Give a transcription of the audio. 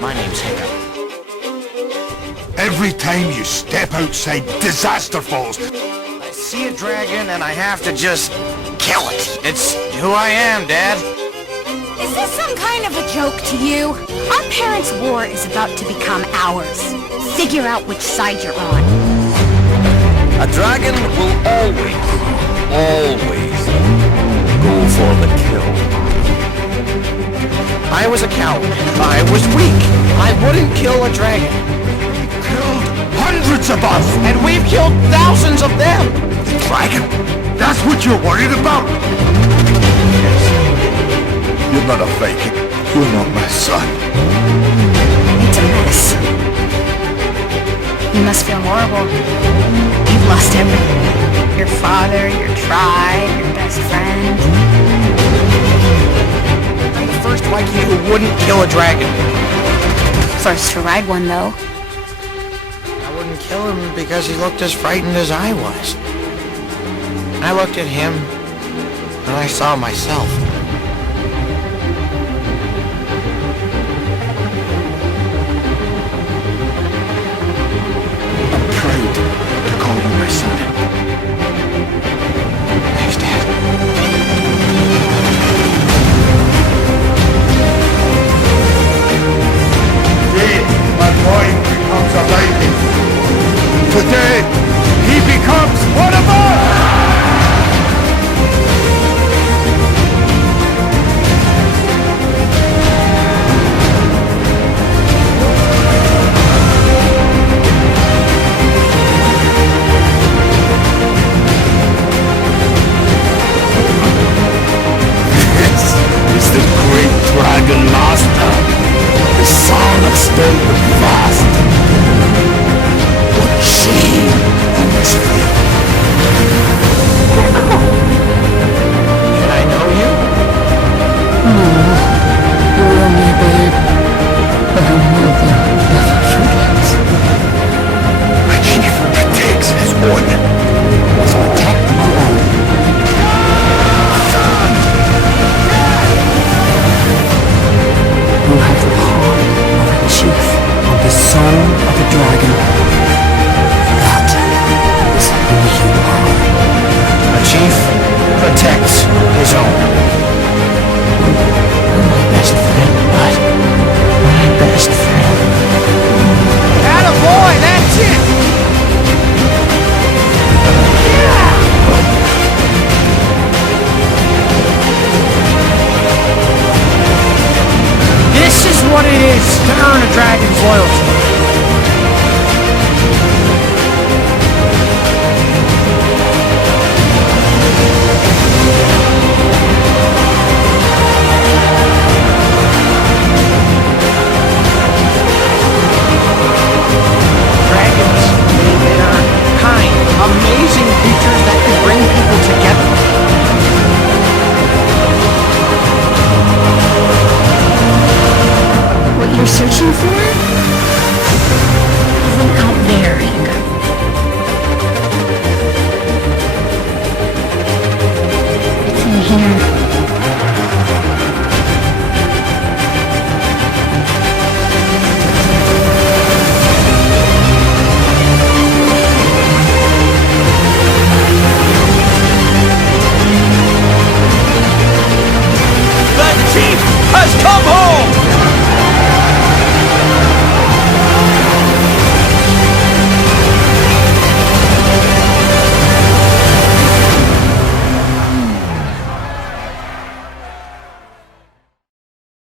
My name's Hiccup. Every time you step outside, disaster falls. I see a dragon and I have to just kill it. It's who I am, Dad. Is this some kind of a joke to you? Our parents' war is about to become ours. Figure out which side you're on. A dragon will always go for the kill. I was a coward. I was weak. I wouldn't kill a dragon. Killed hundreds of us! And we've killed thousands of them! Dragon? That's what you're worried about? You're not a Viking. You're not my son. It's a mess. You must feel horrible. You've lost everything. Your father, your tribe, your best friend. I'm the first Viking who wouldn't kill a dragon. First to ride one, though. I wouldn't kill him because he looked as frightened as I was. I looked at him and I saw myself. I'm proud to call you my son. Thanks, Dad. Today, my boy becomes a Viking. Today, he becomes one of us! This is the great Dragon Master, the son of Stone the Vast. What shame he must feel. Can I know you? You're only a babe, but a mother never forgets. My chief protects his own. Must protect my own. You have the heart of a chief and the soul of a dragon. That is who you are. A chief protects his own. You're my best friend, bud. My best friend. Attaboy, that's it! This is what it is to earn a dragon's loyalty. Dragons, they are kind, amazing creatures that can bring people together. What you're searching for?